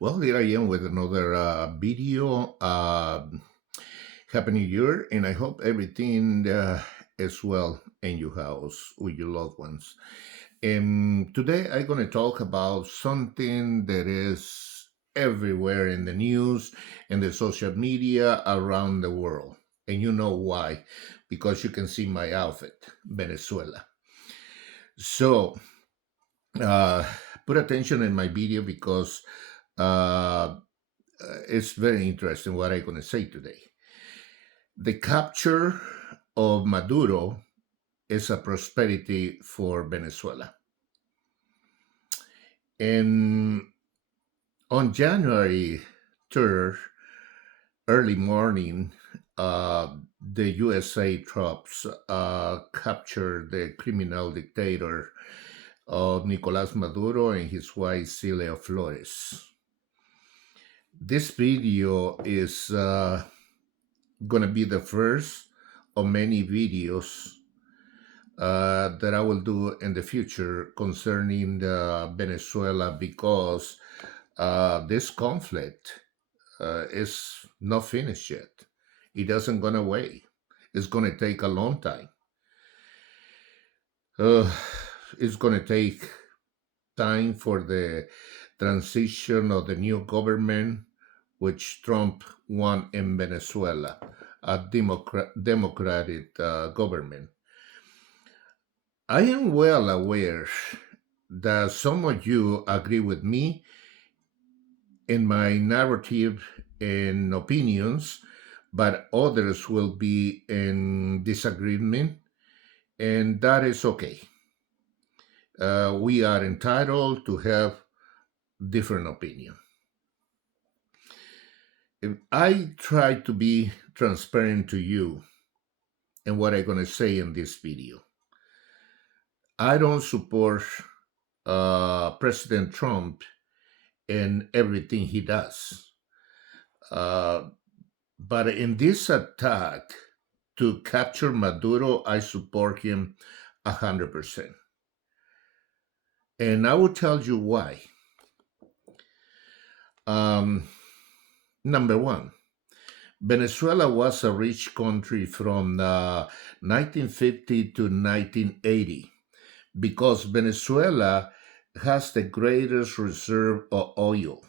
Well, here I am with another video. Happy New Year, and I hope everything is well in your house with your loved ones. And today I'm going to talk about something that is everywhere in the news and the social media around the world. And you know why? Because you can see my outfit, Venezuela. So, uh, put attention in my video because uh, it's very interesting what I'm going to say today. The capture of Maduro is a prosperity for Venezuela. And on January 3rd, early morning, the USA troops captured the criminal dictator of Nicolas Maduro and his wife Celia Flores. This video is going to be the first of many videos that I will do in the future concerning Venezuela because this conflict is not finished yet. It doesn't go away. It's going to take a long time. Uh, it's going to take time for the transition of the new government, which Trump won in Venezuela, a democratic government. I am well aware that some of you agree with me in my narrative and opinions, but others will be in disagreement, and that is okay. We are entitled to have different opinion. If I try to be transparent to you in what I'm going to say in this video. I don't support President Trump in everything he does. Uh, but in this attack to capture Maduro, I support him 100%. And I will tell you why. Um, Number one, Venezuela was a rich country from 1950 to 1980 because Venezuela has the greatest reserve of oil.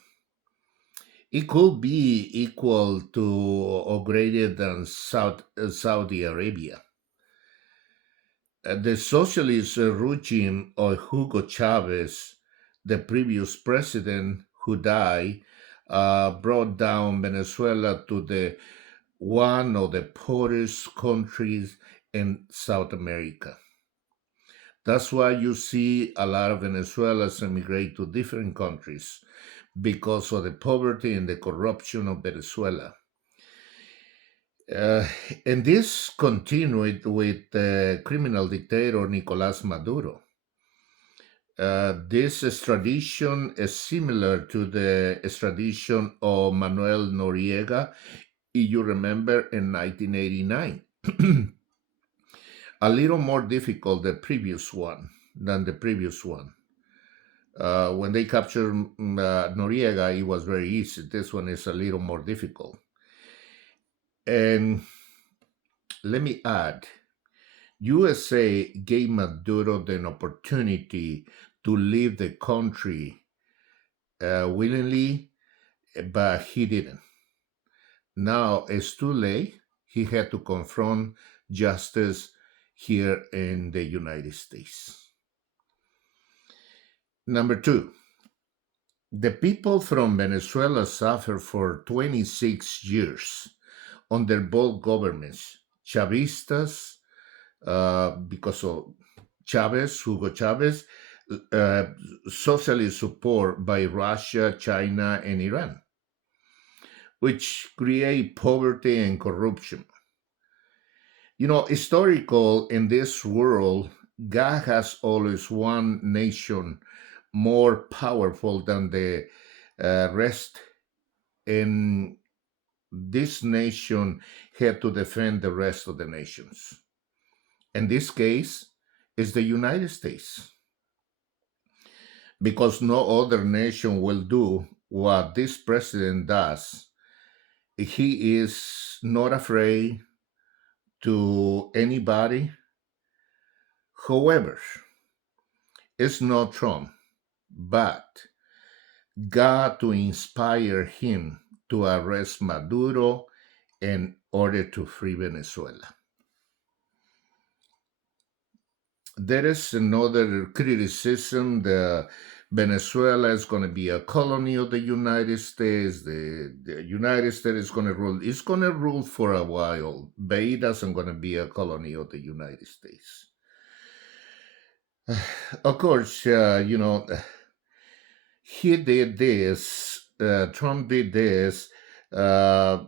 It could be equal to or greater than Saudi Arabia. The socialist regime of Hugo Chavez, the previous president who died, brought down Venezuela to the one of the poorest countries in South America. That's why you see a lot of Venezuelans emigrate to different countries because of the poverty and the corruption of Venezuela. Uh, and this continued with the criminal dictator Nicolas Maduro. This extradition is similar to the extradition of Manuel Noriega, if you remember, in 1989. A little more difficult than the previous one. When they captured Noriega, it was very easy. This one is a little more difficult. And let me add, USA gave Maduro the opportunity to leave the country willingly, but he didn't. Now it's too late. He had to confront justice here in the United States. Number two, the people from Venezuela suffered for 26 years under both governments, Chavistas, because of Hugo Chavez, uh, socialist support by Russia, China, and Iran, which create poverty and corruption. You know, historical in this world, God has always one nation more powerful than the rest, and this nation had to defend the rest of the nations. In this case, is the United States, because no other nation will do what this president does, he is not afraid to anybody. However, it's not Trump, but God to inspire him to arrest Maduro in order to free Venezuela. There is another criticism that Venezuela is going to be a colony of the United States. The United States is going to rule. It's going to rule for a while, but it doesn't going to be a colony of the United States. Of course, he did this. Trump did this uh,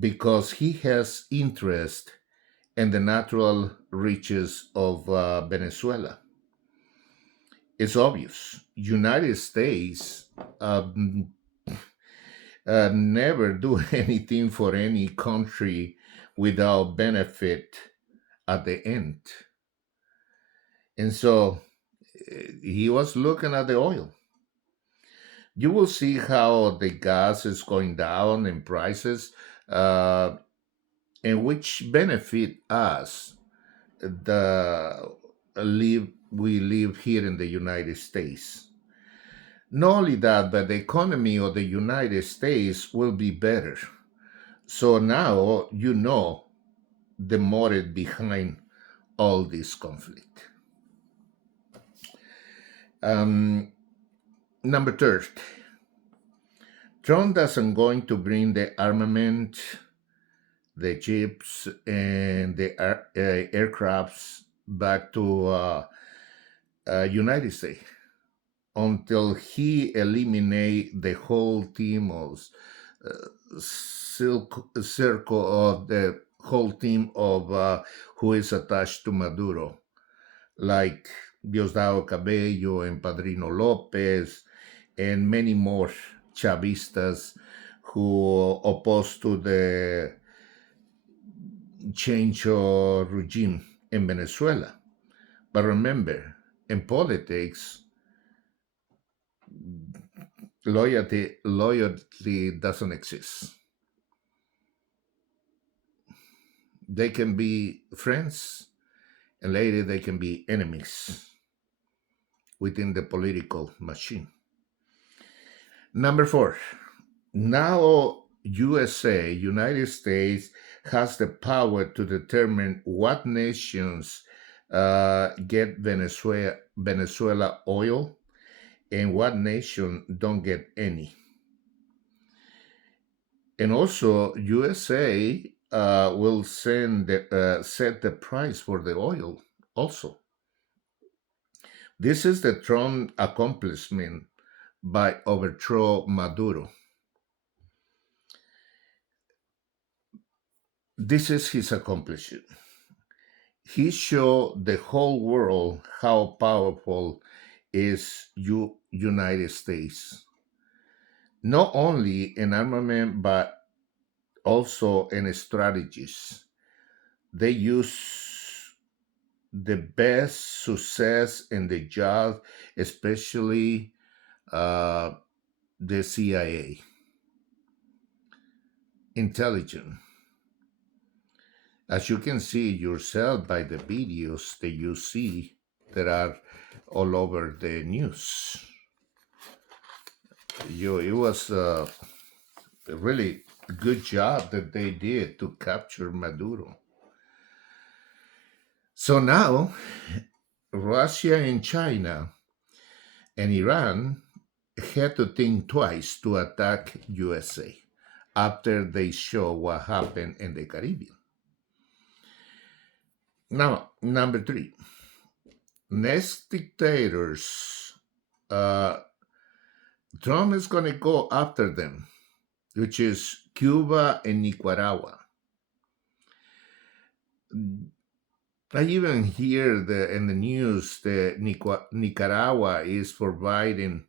because he has interest in the natural riches of Venezuela. It's obvious. United States never do anything for any country without benefit at the end. And so he was looking at the oil. You will see how the gas is going down in prices, uh, and which benefit us, the live we live here in the United States. Not only that, but the economy of the United States will be better. So now you know the motive behind all this conflict. Um, Number third, Trump doesn't going to bring the armament, the jeeps, and the aircrafts back to United States until he eliminate the whole team of circle of the whole team of who is attached to Maduro, like Diosdado Cabello and Padrino Lopez and many more Chavistas who oppose to the change of regime in Venezuela. But remember, in politics, loyalty doesn't exist. They can be friends, and later they can be enemies within the political machine. Number four, now USA, United States, has the power to determine what nations get Venezuela oil and what nation don't get any. And also, USA will set the price for the oil also. This is the Trump accomplishment by overthrow Maduro. This is his accomplishment. He showed the whole world how powerful is United States, not only in armament but also in strategies. They use the best success in the job, especially uh, the CIA, intelligent. As you can see yourself by the videos that you see that are all over the news. It was a really good job that they did to capture Maduro. So now, Russia and China and Iran had to think twice to attack USA after they saw what happened in the Caribbean. Now, number three, next dictators, uh, Trump is going to go after them, which is Cuba and Nicaragua. I even hear in the news that Nicaragua is providing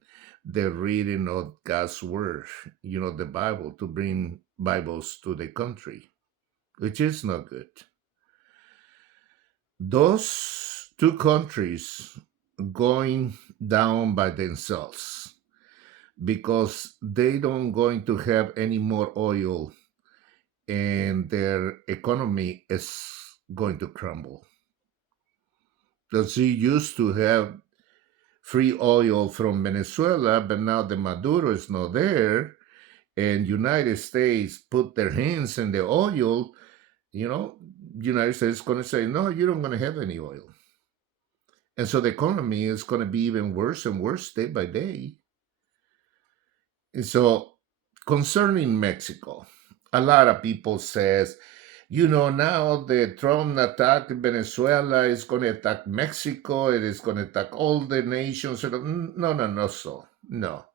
the reading of God's word, the Bible, to bring Bibles to the country, which is not good. Those two countries going down by themselves, because they don't going to have any more oil, and their economy is going to crumble. Because you used to have free oil from Venezuela, but now the Maduro is not there, and United States put their hands in the oil. you know, United States is going to say, no, you don't going to have any oil. And so the economy is going to be even worse and worse day by day. And so concerning Mexico, a lot of people says, now the Trump attack Venezuela is going to attack Mexico. It is going to attack all the nations. No, no, no, so no.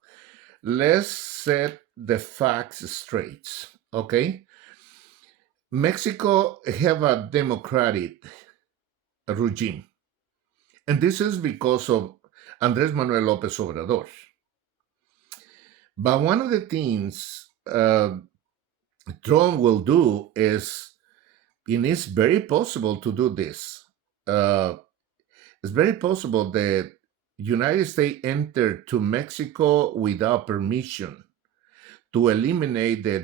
Let's set the facts straight. Okay, Mexico have a democratic regime, and this is because of Andres Manuel Lopez Obrador. But one of the things Trump will do is, and it's very possible to do this. Uh, it's very possible that United States entered to Mexico without permission to eliminate the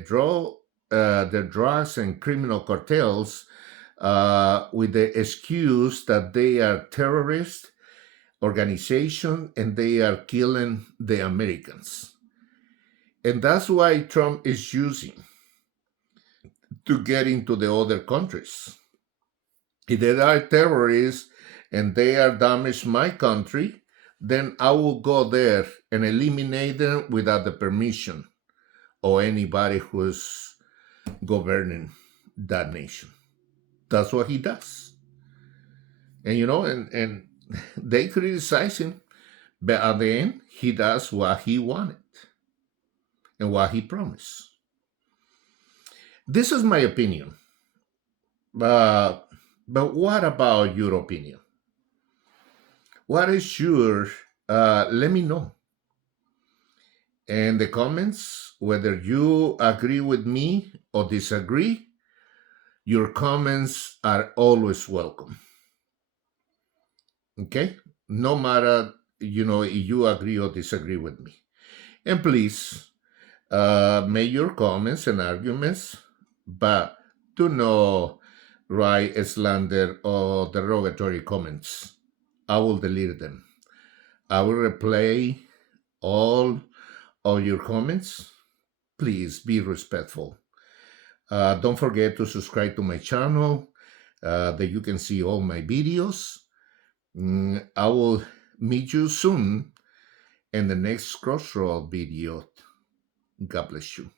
drugs and criminal cartels with the excuse that they are terrorist organization and they are killing the Americans. And that's why Trump is using to get into the other countries. If they are terrorists and they are damaged my country, then I will go there and eliminate them without the permission of anybody who's governing that nation. That's what he does. And they criticize him, but at the end, he does what he wanted and what he promised. This is my opinion. But what about your opinion? What is your? Let me know in the comments whether you agree with me or disagree. Your comments are always welcome. Okay, no matter if you agree or disagree with me, and please make your comments and arguments, but do not write slander or derogatory comments. I will delete them. I will replay all of your comments. Please be respectful. Don't forget to subscribe to my channel that you can see all my videos. I will meet you soon in the next Crossroad video. God bless you.